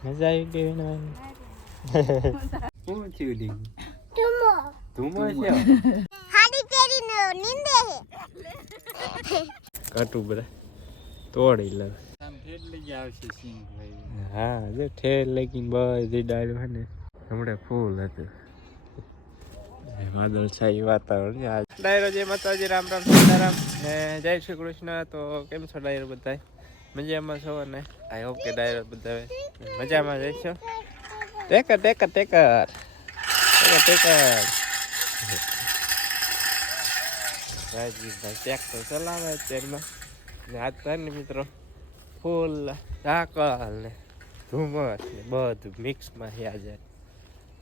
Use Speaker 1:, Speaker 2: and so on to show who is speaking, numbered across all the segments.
Speaker 1: મજા આવી ગઈ વિનવાની શું થયું ડી
Speaker 2: ટુમો
Speaker 1: ધૂમો છે
Speaker 2: હાડી પહેરીને નીંદે હે
Speaker 1: કાટું બધા તોડી લે હા જો ઠેર લગીને બધી ડાળ્યું હે ને હમણાં ફૂલ હતું એ વાદળ છાઈ વાતાવરણ છે આજ ડાયરો જય માતાજી રામ રામ સીતારામ ને જય શ્રી કૃષ્ણ તો કેમ છો ડાયરો બધા મજામાં છો ને? આઈ હોપ કે ડાયરો બધા મજામાં જાય છો ટેકર ટેકર ટેકર. ટેકર ટેકર. રાજજીભાઈ ટ્રેક્ટર ચલાવે અત્યારમાં ને તો ને મિત્રો. ફૂલ ઝાકળ ને ધુમ્મસ ને બધું મિક્સમાં થયા જાય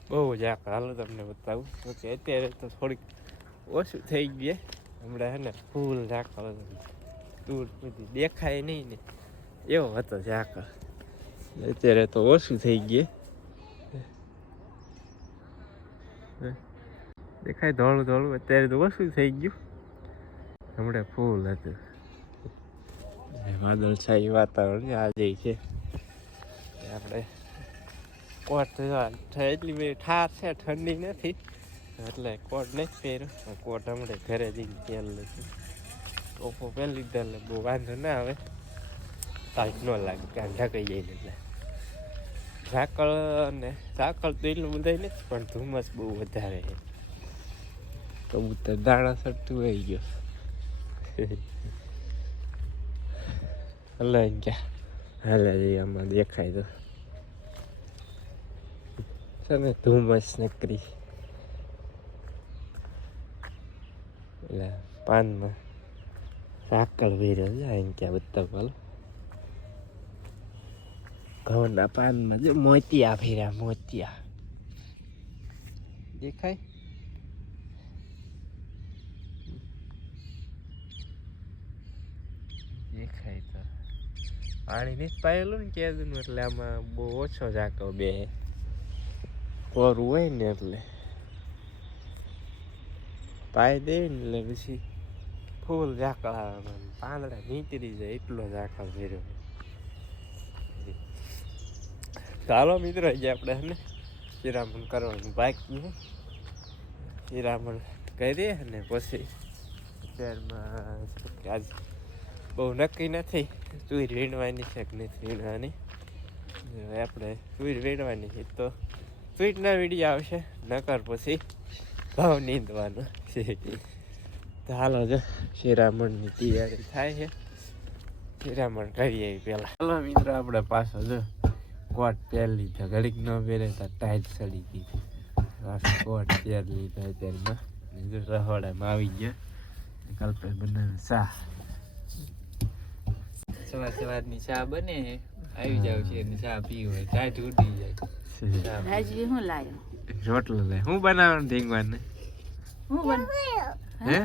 Speaker 1: બહુ ઝાકળ હાલો તમને બતાવું. તો કે અત્યારે તો થોડીક ઓછું થઈ ગયે હમણાં હે ને ફૂલ ઝાકળ દૂર સુધી દેખાય નહીં ને. એવો હતો ઝાકળ અત્યારે તો ઓછું થઈ ગયું. દેખાય ધોળું ધોળું અત્યારે તો ઓછું થઈ ગયું. હમણાં ફૂલ હતું. એ વાદળ છાઈ વાતાવરણ આજે છે. આપણે કોટ એટલી બધી ઠાર છે ઠંડી નથી. એટલે કોટ નથી પહેર્યો. કોટ હમણાં ઘરે જઈને પહેર લઈશું ટોપો પહેરી લીધા એટલે બહુ વાંધો ના આવે. તારીખ ન લાગે ક્યાં ઢકાઈ જાય એટલે. ઝાકળ ને ઝાકળ તો એટલું બધા નથી, પણ ધુમ્મસ બહુ વધારે છે. કબૂતર દાણા સડતું આવી ગયો. હલાઈને ક્યાં? હાલે આમાં દેખાય તો. છે ને ધુમ્મસ નકરી એટલે પાનમાં સાકળ વેર્યો છે આઈને ક્યાં બતાવ હાલો ઘઉંના પાનમાં જો મોતિયા ફેર્યા મોતિયા. દેખાય? દેખાય તો. પાણી નથી પાયેલું ને કેદું એટલે આમાં બહુ ઓછો ઝાકો બે. કોરું હોય ને એટલે. પાઈ દે ને એટલે પછી ફૂલ ઝાકળ આવે પાંદડા નીતરી જાય, એટલો ઝાકળ ફેર્યો ચાલો મિત્રો, આજે આપણે ને શિરામણ કરવાનું બાકી શ્રીરામણ કરીએ અને પછી અત્યારમાં આજ બહુ નક્કી નથી સુઈ વીણવાની છે કે નથી વીણવાની. આપણે સુઈ વીણવાની છે તો સ્વીટના વીડિયો આવશે, નકર પછી ભાવ નીંદવાનો છે. હાલો જો શિરામણની તૈયારી થાય છે. શિરામણ કરીએ પહેલાં. હાલો મિત્રો, આપણે પાછો જો કોટ પહેર લીધા. ઘડીક ન પહેરે તો ટાઈટ ચડી ગઈ. કોટ પહેર લીધા અત્યારમાં. જો રહોડામાં આવી ગયા. કલ્પે બનાવે ચા.
Speaker 3: સવાર સવારની ચા બને આવી જાવ છે અને ચા પી હોય. ટાઈટ ઉડી જાય.
Speaker 4: રાજવી હું લાયો?
Speaker 1: રોટલો લે. હું બનાવવાનું ઢીંગવાને?
Speaker 4: હું બન
Speaker 1: હે?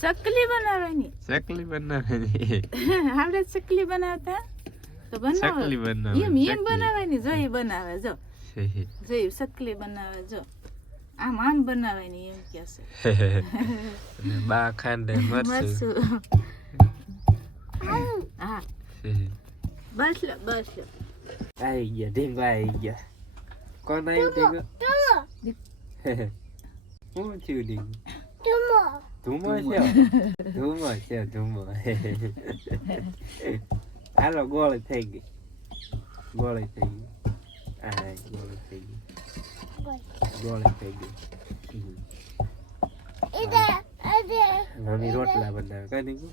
Speaker 4: ચકલી બનાવવાની.
Speaker 1: ચકલી બનાવવાની.
Speaker 4: આપણે ચકલી બનાવતા? તો બનાવે. એમ એમ બનાવવાની જો એ બનાવે જો. જો એ સકલી બનાવે જો. આમ આમ બનાવવાની એમ કે છે.
Speaker 1: બા ખાંડે મરચું.
Speaker 4: હા. બસ લો બસ લો
Speaker 1: આવી ગયા ઢીંગો આવી ગયા. કોણ આવ્યું ઢીંગો હું થયું ઢીંગો
Speaker 2: ટુમો
Speaker 1: ધૂમો છે? ધૂમો. છે ધૂમો. હાલો ગોળ થઈ ગઈ ગોળ થઈ ગઈ હા ગોળ થઈ ગઈ ગોળ થઈ ગઈ મમ્મી રોટલા બનાવે કઈ નહીં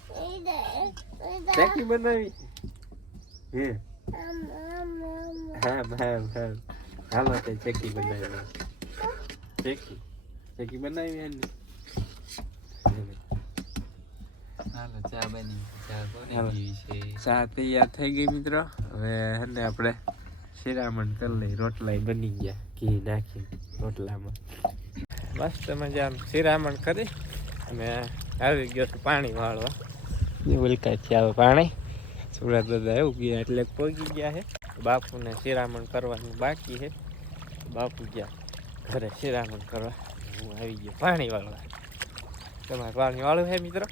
Speaker 1: બનાવી હે
Speaker 2: આમ આમ આમ
Speaker 1: હા હા હા હાલો તે ચકી બનાવી ચકી ચકી બનાવી એની
Speaker 3: હાલો ચા બની ચા
Speaker 1: તૈયાર થઈ ગઈ મિત્રો. હવે હને આપણે શિરામણ કરી લઈ રોટલા બની ગયા. ઘી નાખી રોટલામાં. મસ્ત મજા શિરામણ કરી અને આવી ગયો છું પાણી વાળવા. ઉલકાથી આવે પાણી. સુરત દાદા એવું ગયા એટલે પહોંચી ગયા છે બાપુને શિરામણ કરવાનું બાકી છે બાપુ ગયા ઘરે શિરામણ કરવા. હું આવી ગયો પાણી વાળવા. તમારે પાણી વાળું છે મિત્રો?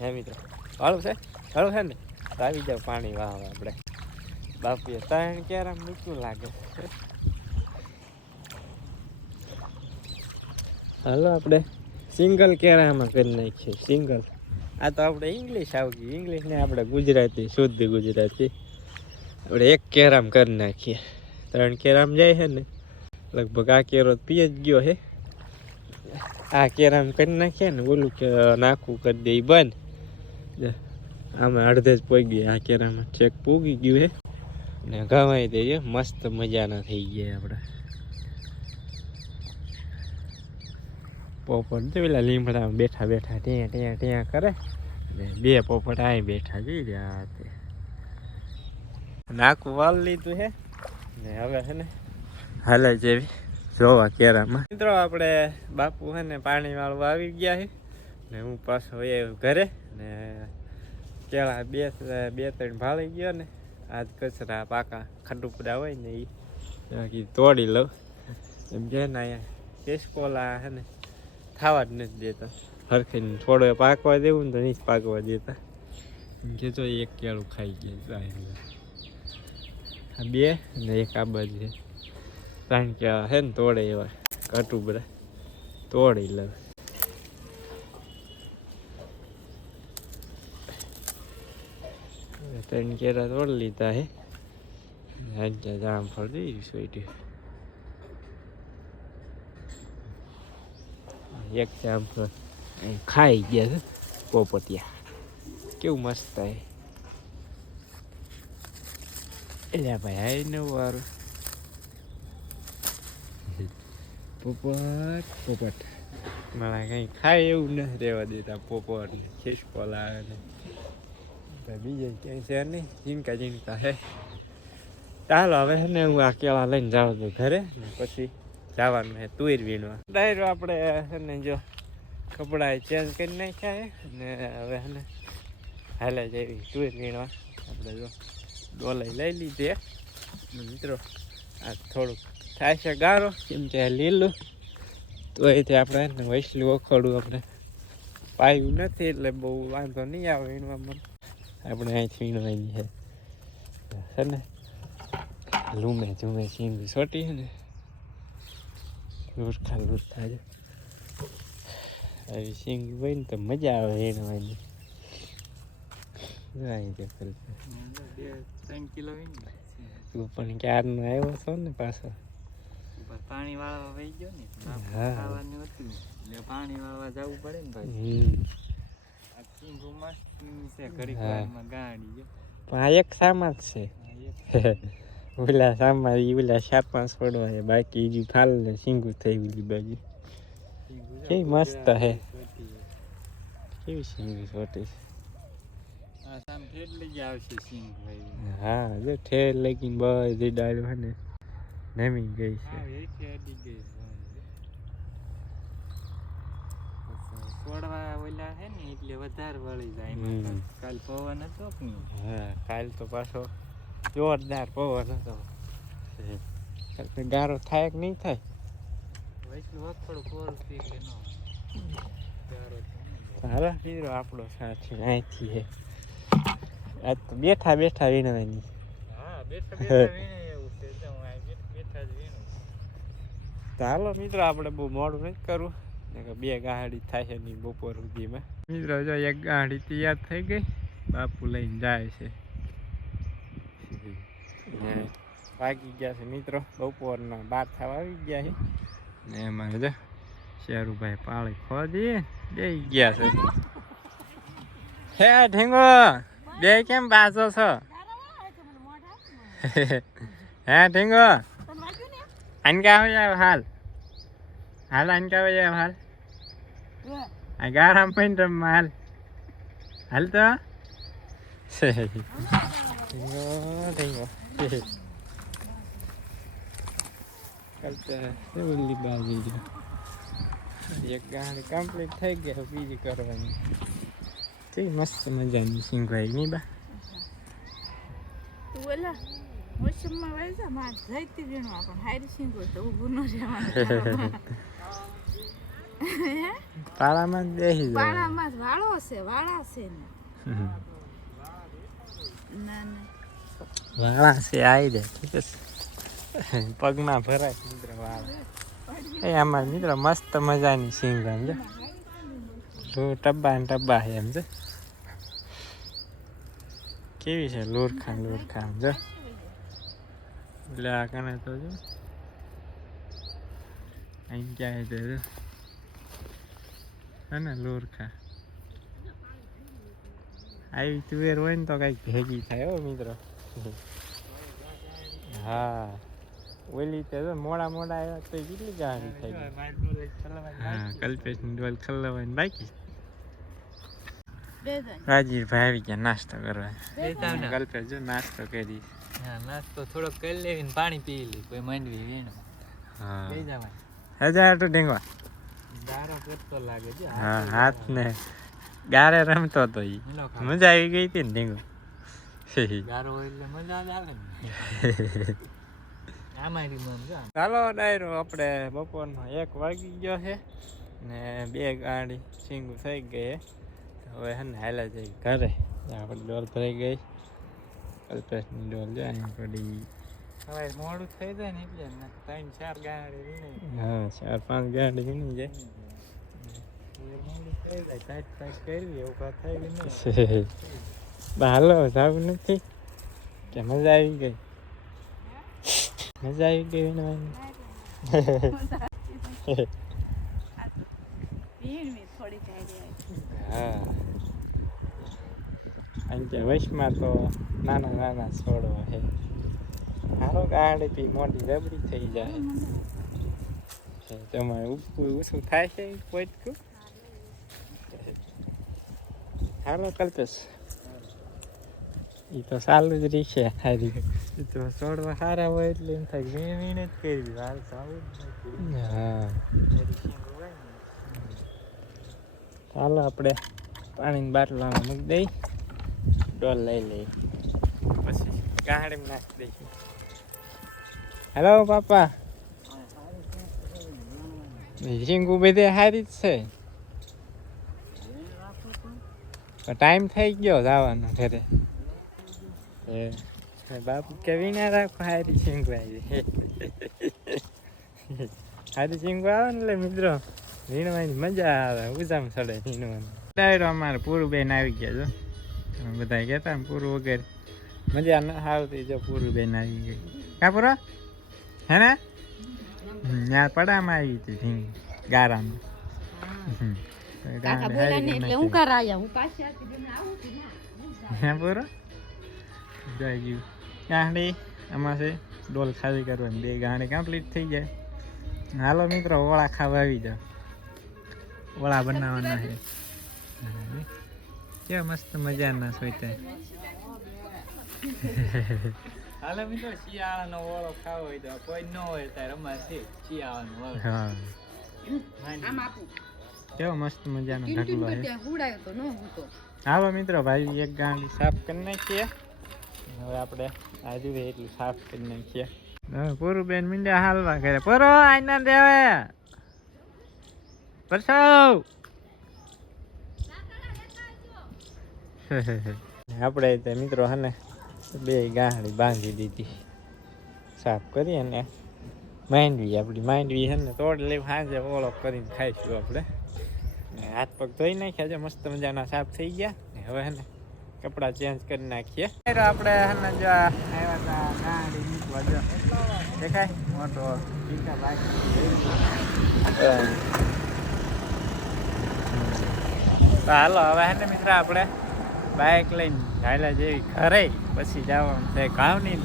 Speaker 1: હે મિત્રો? વાળું છે? વાળું છે ને? આવી જાવ પાણી વાહ આપણે. બાપુએ ત્રણ કેરામ મૂક્યું લાગે. હાલો આપણે સિંગલ કેરામાં કરી નાખીએ સિંગલ. આ તો આપણે ઇંગ્લિશ આવી ગયું ઇંગ્લિશ ને આપણે ગુજરાતી શુદ્ધ ગુજરાતી. આપણે એક કેરામ કરી નાખીએ. ત્રણ કેરામ જાય છે ને? લગભગ આ કેરો પી જ ગયો છે. આ કેરામ કરી નાખીએ ને ઓલું કે નાખવું કરી દે બંધ. આમાં અડધે જ પોગી આ કેરામાં. ચેક પૂગી ગયું હે. ને ગવાઈ દઈએ મસ્ત મજાના થઈ ગયા આપણે પોપટ જો પેલા લીમડામાં બેઠા બેઠા ત્યાં ત્યાં ત્યાં કરે. ને બે પોપટ અહીં બેઠા જઈ રહ્યા તે નાકું વાલ લીધું છે ને હવે છે ને હાલે જેવી જોવા કેરામાં. મિત્રો આપણે બાપુ છે ને પાણી વાળું આવી ગયા છે ને હું પાછો એ ઘરે. ને કેળા બે બે ત્રણ ભાળી ગયો ને, આજ કચરા પાકા ખડુપડા હોય ને એ તોડી લઉં. એમ કે ને અહીંયા કેસકોલા છે ને, ખાવા જ નથી દેતા. હરખીને થોડો પાકવા દેવું ને તો નહીં પાકવા દેતા. એમ કે જો એક કેળું ખાઈ ગયા બે ને એક આ બાજુ ત્રણ કેળા છે ને તોડે એવા કટુબડા તોડી લઉં. ત્રણ કેરા તોડ લીધા હે આજે જામફળ દઈ સોઈટી એક અહીં ખાઈ ગયા છે પોપટિયા કેવું મસ્ત હે એટલે ભાઈ આઈ નવું વારું પોપટ પોપટ મારા કંઈ ખાય એવું નથી રહેવા દેતા પોપટ ને ખિસકોલા ને તો બીજે ક્યાંય છે નહીં ચીનકા ચીનકા હે ચાલો હવે છે ને હું આ કેળા લઈને જાઉં છું ઘરે પછી જવાનું છે તુર વીણવા ડાયરો આપણે છે ને જો કપડાં ચેન્જ કરી નાખ્યા છે ને હવે છે ને હાલે જેવી તુર વીણવા આપણે જો ડોલાઈ લઈ લીધી મિત્રો આ થોડુંક થાય છે ગારો કેમ કે લીલું તો એથી આપણે છે વૈસલું ઓખડું આપણે પાયું નથી એટલે બહુ વાંધો નહીં આવે વીણવામાં આપણે અહીંથી વીણવાની છે છે ને? લૂમે ઝૂમે સિંગ સોટી છે ને? લુરખા લુરખા છે આવી સિંગ હોય ને તો મજા આવે વીણવાની. પણ ક્યારનો આવ્યો છો ને પાછો
Speaker 3: પાણી વાળવા વહી ગયો ને. ખાવાનું હતું એટલે પાણી વાળવા જવું પડે ને ભાઈ. આ ચીંગુ મસ્ત
Speaker 1: પણ આ એક સામા જ છે ઓલા સામા ઓલા ચાર પાંચ પડવા છે બાકી બીજું ફાલ ને સિંગુ થઈ ઓલી બાજુ. કેવી મસ્ત હે. કેવી સિંગુ છોટી હા જો ઠેર લગીને બધી ડાળ્યું ને નમી ગઈ છે
Speaker 3: હા એથી અડી ગઈ છે. પછી છોડવા ઓલા હે ને એટલે વધારે વળી જાય. કાલ પવન હતો
Speaker 1: હા કાલ તો પાછો જોરદાર પવન હતો. ગારો થાય કે નહીં થાય?
Speaker 3: વૈષ્ણુ વખોડું કોરું છે કે ન
Speaker 1: આપણો સાચી અહીંથી હે. આજ તો બેઠા બેઠા વીણવાની.
Speaker 3: હા બેઠા બેઠા વીણે એવું છે. તો હું આ બેઠા જ વીણું
Speaker 1: ચાલો મિત્રો આપણે બહુ મોડું નથી કરવું. બે ગાડી થાય છે ની બપોર સુધીમાં. મિત્રો જો એક ગાડી તૈયાર થઈ ગઈ બાપુ લઈને જાય છે. ભાગી ગયા છે મિત્રો બપોરના બાર થવા આવી ગયા છે. ને એમાં જો શેરુભાઈ પાળી ખોદી બે ગયા છે. હે ઠીંગો બે કેમ બાજો છો? હે ઠીંગો અનકા હોય હાલ. હાલ અનકા હોય હાલ. અગારામ પણ રમવા હાલ. હાલ તો. કરતા બાજી એક ગાડી કમ્પ્લીટ થઈ ગઈ બીજી કરવાની. તે મસ્ત મજાની સિંગવાઈ ની બા?
Speaker 4: ઓલા મોસમમાં વાયસા માં જઈતી વીણવા, પણ હારી સિંગો તો ઊભું ન રહેવાનું.
Speaker 1: પાળામાં બેસી જાય
Speaker 4: પાળામાં વાળો છે વાળા છે ને. ના ના.
Speaker 1: વાળા છે આવી જાય ઠીક છે. પગમાં ભરાય મિત્ર વાળા. એ આમાં મિત્ર મસ્ત મજાની સિંગ સમજે લૂર ટબ્બા ને ટબ્બા છે એમ છે કેવી છે લુરખા લુરખા જો. એટલે આ કને તો જો. અહીં ક્યાં છે જો હે ને લુરખા. આવી તુવેર હોય ને તો કંઈક ભેગી થાય હો મિત્રો. હા. ઓલી તે મોડા મોડા આવ્યા તો કેટલી ગાડી થઈ ગઈ. હા કલ્પેશની ડોલ ખલ્લવાની બાકી. રાજીભાઈ આવી ગયા નાસ્તો કરવા. કલ્પેશ જો નાસ્તો કરી.
Speaker 3: હા નાસ્તો થોડોક કરી લેવી પાણી પી લે કોઈ માંડવી વીણો.
Speaker 1: હા. હજાર તો ઢીંગવા. હા હાથ ને ગારે રમતો હતો ઈ. મજા આવી ગઈ હતી ને ઢીંગો. ચાલો ડાયરો આપણે બપોરનો એક વાગી ગયો છે ને બે ગાડી સિંગુ થઈ ગઈ હવે હે ને હાલા જઈ ઘરે. આપણે ડોલ ભરાઈ ગઈ. કલ્પેશની ડોલ જાય પડી.
Speaker 3: હવે મોડું થઈ જાય ને એટલે ને ત્રણ ચાર ગાડી વીણી.
Speaker 1: હા ચાર પાંચ ગાડી વીણી જાય. હાલો જવું નથી. કે મજા આવી ગઈ? મજા આવી ગઈ હા. વૈશમાં તો નાના નાના છોડો છે સારો ગાડી પી મોટી રબડી થઈ જાય. તમારે ઉપર ઓછું થાય છે પોઈટકું? હાલો કલ્પેશ. એ તો સારું જ રહેશે હારી.
Speaker 3: એ તો છોડવા સારા હોય એટલે એમ થાય મેં વીણ જ કરી હાલ તો જ
Speaker 1: હા. ચાલો આપણે પાણીની બાટલામાં મૂકી દઈ. ડોલ લઈ લઈ ગાડીમાં નાખી દઈશું હેલો પાપા ઝીંગુ બધે સારી જ છે. ટાઈમ થઈ ગયો જવાનો ઘરે. બાપુ કેવી ના રાખો હારી ઝીંગુ આવી હારી ઝીંગુ આવે ને એટલે મિત્રો વીણવાની મજા આવે ઉજામ ચડે વીણવાની. ડાયરો અમારે પૂરું બેન આવી ગયા જો. બધા કહેતા પૂરું વગેરે. મજા ન આવતી જો પૂરું બેન આવી ગઈ કા પૂરો? હે ને ત્યાં પડામાં આવી હતી ઢીંગ ગારામાં. આમાં છે ડોલ ખાલી કરવાની બે ગાંડી કમ્પ્લીટ થઈ જાય. હાલો મિત્રો ઓળા ખાવા આવી જાઓ. ઓળા બનાવવાના છે. કેવા મસ્ત મજાના સોઈતા
Speaker 3: હાલે મિત્રો શિયાળાનો ઓળો ખાવો હોય તો કોઈ ન હોય ત્યારે અમારે છે શિયાળાનો ઓળો.
Speaker 1: હા.
Speaker 5: આમ આપું.
Speaker 1: કેવો મસ્ત મજાનો ઢગલો છે?
Speaker 5: હુડાયો તો ન હૂતો
Speaker 1: હાલો મિત્રો ભાઈ એક ગાંડી સાફ કરી નાખીએ. હવે આપણે આજુ એટલું સાફ કરી નાખીએ. હવે પૂરું બેન મીંડા હાલવા કરે પૂરો આઈના દેવે. પરસવ. આપણે તે મિત્રો હને બે ગાંડી બાંધી દીધી. સાફ કરી અને માંડવી, આપણી માંડવી છે ને, તોડ લઈ સાંજે ઓળો કરીને ખાઈશું આપણે. ને હાથ પગ ધોઈ નાખ્યા છે, મસ્ત મજાના સાફ થઈ ગયા. ને હવે ને કપડાં ચેન્જ કરી નાખીએ. આપણે ને જો આવ્યા હતા દેખાય? મોટો ટીકા હાલો, હવે હે ને મિત્ર આપણે બાઇક લઈને ચાલ્યા જેવી ઘરે પછી જવાનું છે કામ નહીં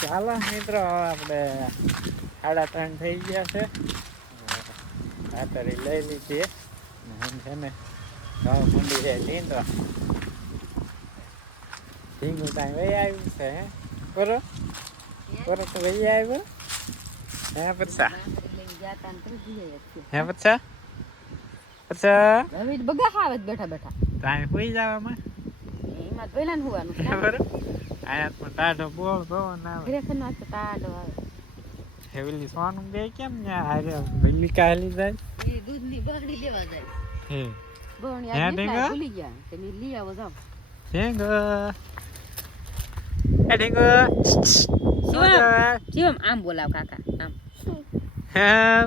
Speaker 1: ચાલો મિત્રો આપણે સાડા ત્રણ થઈ ગયા છે. ખાતરી લઈ લીધી. હું છે ને ઘઉં મૂંડી છે લીંડો ઢીંગું ત્યાં વહી આવ્યું છે હે? કરો કરો તો વહી આવ્યો? હે પરસા?
Speaker 5: લઈને જાતા ને ત્રીજી જાય છે
Speaker 1: હે પરસા? પરસા
Speaker 5: હવે બગા ખાવે જ બેઠા બેઠા.
Speaker 1: ત્યાં હોઈ જવામાં?
Speaker 5: એમાં પહેલા ને હોવાનું.
Speaker 1: આયા તો ટાઢો બોળ પવન આવે.
Speaker 5: ખરેખર ના તો ટાઢો આવે.
Speaker 1: હેવેલી સોનું ગઈ કેમ ને વેલી કાલી જાય?
Speaker 5: એ દૂધની બગડી લેવા જાય.
Speaker 1: હે.
Speaker 5: બહણી આ ભૂલી ગયા. તમે લઈ આવો જાવ
Speaker 1: ઢીંગ એ ઢીંગુ
Speaker 5: શિવમ શિવમ આમ બોલાવ કાકા આમ.
Speaker 1: હા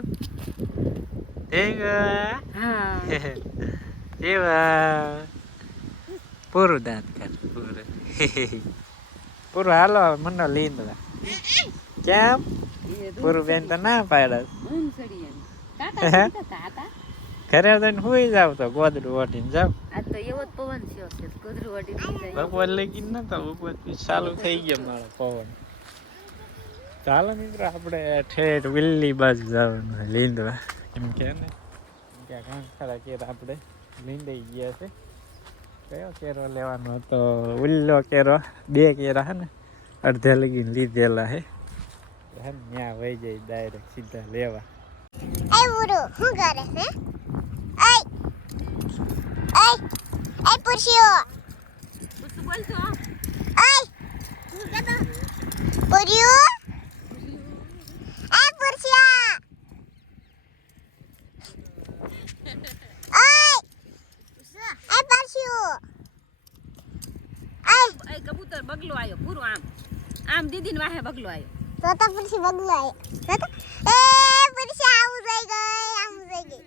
Speaker 1: એવા પૂરું દાંત કર પૂરું પૂરું હાલો મને કેમ પૂરું બેન તો ના પાડે ઘરે તો હુઈ જાવ તો ગોદડું ઓઢીને જાવ
Speaker 5: આ તો એવો જ પવન છે વાટી નહીં
Speaker 1: બપોર લગી બપોર ચાલુ થઈ ગયો મારો પવન ચાલો મિત્રો આપણે ઠેઠ વિલ્લી બાજુ જવાનું લીંદવા એમ કે ને? એમ ઘણા ખરા કેર આપણે લીંડાઈ ગયા છે. કયો કેરો લેવાનો હતો? ઉલ્લો કેરો બે કેરા હે ને? અડધે લગીને લીધેલા હે. હે ને ત્યાં વહી જાય ડાયરેક્ટ સીધા લેવા.
Speaker 2: એ બુડો શું કરે હે? આય આય આય પુરશીઓ.
Speaker 5: શું બોલશો
Speaker 2: આય હું કહેતો પુરિયો આય પુરશિયા આય આય પુરશિયો આય
Speaker 5: એ કબૂતર બગલો આવ્યો પૂરો આમ. આમ દીદી વાહે બગલો આવ્યો
Speaker 2: તો પુરશી બગલાય તોતા એ પછી આવું જઈ ગઈ આવું જઈ ગઈ.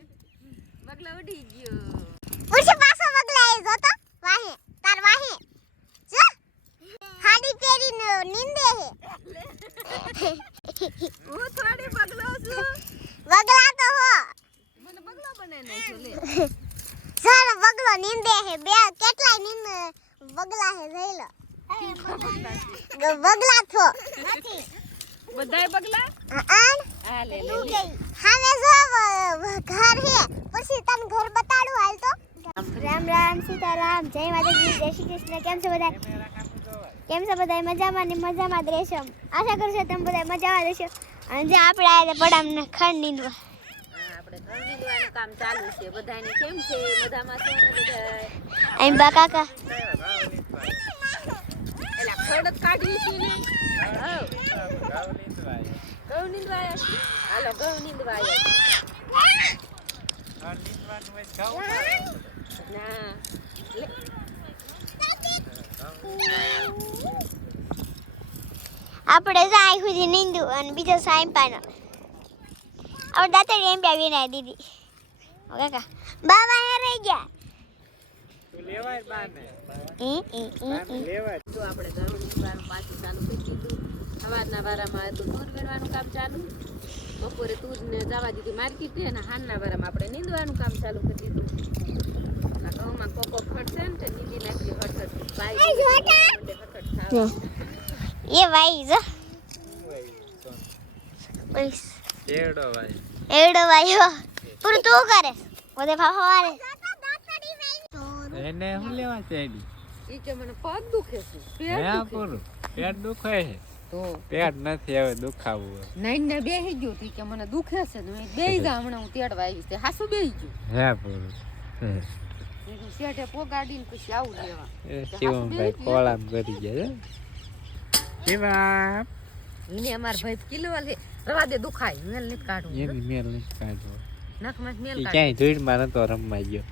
Speaker 5: બગલો ઉડી ગયો.
Speaker 2: પછી પાછો બગલાય જો તો વાહે તાર વાહે. જો હાડી પહેરીને નીંદે હે.
Speaker 5: હું થોડી બગલો છું.
Speaker 2: બગલા તો હો.
Speaker 5: મને બગલો બનાવી નાખ્યો લે?
Speaker 2: સર બગલો નીંદે હે. બે કેટલાય નીંદ બગલા હે જોઈ લો. બગલા થો
Speaker 5: બધાય બગલા?
Speaker 2: આન
Speaker 5: આ લે લે લે.
Speaker 2: હામે જો ઘર હે. પછી તને ઘર બતાડું હાલ તો. રામ રામ સીતારામ. જય માતાજી જય શ્રી કૃષ્ણ. કેમ છો બધા કેમ છો બધા મજામાં ને મજામાં જ રહેશો? આશા કરું છું તમે બધા મજામાં રહેશો. અને જે આપણે આવ્યા પડામ ને ખંડ નીંદવા
Speaker 5: આપણે ઘર નીંદવાનું કામ ચાલુ છે. બધાને કેમ છે? મજામાં છે ને બધાય?
Speaker 2: અહીં બા કાકા.
Speaker 5: એલા ખડ જ કાઢવી છે ને હાવ. ઘઉં નીંદવા આવ્યા છે? હાલો ઘઉં નીંદવા આવ્યા છે. ના લે.
Speaker 2: આપણે સાઈ સુધી નીંદું અને બીજો સાઈ પાનો આપણે દાંતડી એમ બી વિનાય દીદી ઓ કાકા બાબા હે રહી ગયા
Speaker 1: લેવાય બાને
Speaker 2: ઈ, ઈ, ઈ, ઈ.
Speaker 1: લેવાય
Speaker 5: તો આપણે નીંદવાનું પાછું ચાલુ કરી દીધું. સવારના વારામાં હતું દૂધ વીણવાનું કામ ચાલુ. બપોરે દૂધને જવા દીધી માર્કેટે અને હાલના વારામાં આપણે નીંદવાનું કામ ચાલુ કરી દીધું. ઘઉંમાં કોકો ફટશે ને તે નીંદી નાખી બાઈ હઠઠ
Speaker 2: એ ભાઈ જો. બસ
Speaker 1: ભાઈ
Speaker 2: એવડો ભાઈ પૂરું તું કરે? બધે ફાફા વારે
Speaker 1: એને હું લેવા ચાલી
Speaker 5: ઈ કે મને પગ દુખે છે પેટ દુખે
Speaker 1: પેટ દુખે છે.
Speaker 5: તો
Speaker 1: પેટ નથી હવે દુખાવું
Speaker 5: નાઈન ને બેહી ગયું તી કે મને દુખે છે ને બેહી જા હમણાં હું તેડવા આવી તે હાસુ બેહી ગયું.
Speaker 1: હે પૂરું
Speaker 5: શેઠે પોગાડીને પછી આવું લેવા.
Speaker 1: એ શિવમભાઈ કોળામ કરી ગયા છે. શિવમ.
Speaker 5: એને અમાર ભાઈ કિલો છે રવા દે દુખાય. મેલ નથી કાઢવું.
Speaker 1: એની મેલ કાઢવો.
Speaker 5: કાઢ
Speaker 1: ક્યાંય ધૂળમાં નતો રમવા ગયો.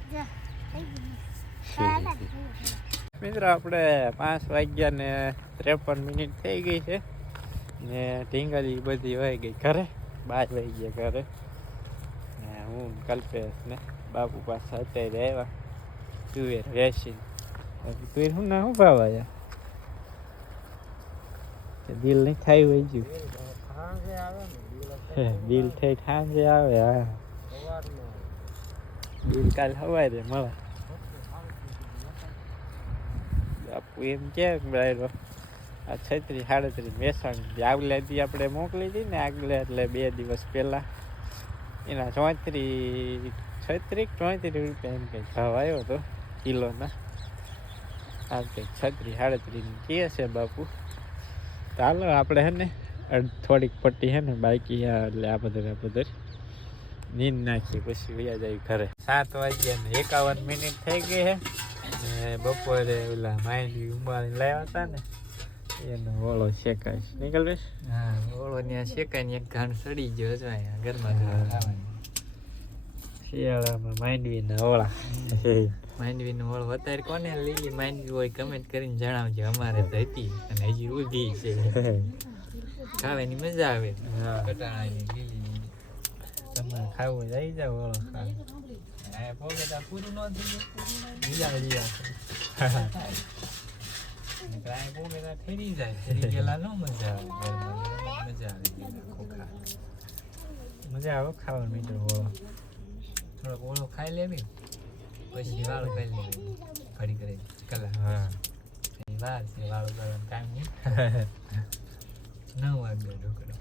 Speaker 1: મિત્રો, આપણે પાંચ વાગ્યા ને ત્રેપન મિનિટ થઈ ગઈ છે. ને ઢીંગલી બધી વહી ગઈ ઘરે, બાર વહી ગયા ઘરે. ને હું કલ્પેશ ને બાપુ પાસે અત્યારે આવ્યા. તુવેર બાકી તુવેર શું ના શું ભાવ આવ્યા દિલ નહીં થાય હોય ગયું. દિલ થઈ ખાંજે આવે, હા. દિલ કાલ સવારે મળે. બાપુ એમ કે બરાબર આ છત્રીસ સાડત્રીસ મહેસાણી આગલે દી આપણે મોકલી હતી ને આગલે એટલે બે દિવસ પહેલાં. એના ચોત્રીસ છત્રીસ ચોત્રીસ રૂપિયા એમ કંઈક ભાવ આવ્યો હતો કિલોના. આમ કંઈક છત્રીસ સાડત્રીસ કહે છે બાપુ. ચાલો આપણે હે ને થોડીક પટ્ટી હે ને બાકી એટલે આ બધા આ બધે નીંદ નાખી, પછી વ્યાજ આવી ઘરે. સાત વાગ્યા ને એકાવન મિનિટ થઈ ગઈ હે. ને બપોરે ઓલા માઇન્ડ ઉમાળીને લાવ્યા હતા ને એનો ઓળો શેકાય નીકળ બેસ.
Speaker 3: હા ઓળો ત્યાં શેકાય ને એક ઘાણ સડી ગયો છે અહીંયા ઘરમાં
Speaker 1: શિયાળામાં માંડવી ઓળા.
Speaker 3: માંડવીનો ઓળો અત્યારે કોને? લીલી માંડવી હોય કમેન્ટ કરીને જણાવજો. અમારે તો હતી અને હજી ઊભી છે. ખાવાની મજા આવે. કટાણાની લીલી.
Speaker 1: તમારે ખાવું જઈ જાવ ઓળો
Speaker 3: આ મજા આવે મજા આવે લીલા
Speaker 1: મજા આવે ખાવાનું મિત્રો.
Speaker 3: થોડોક ઓળો ખાઈ લેવી પછી વાળો ખાઈ લેવી. ઘડી કરે કલાક.
Speaker 1: હા.
Speaker 3: વાર છે વાળો કરવાનું કામ નહીં. નવ વાગ્યો ઢોકળો.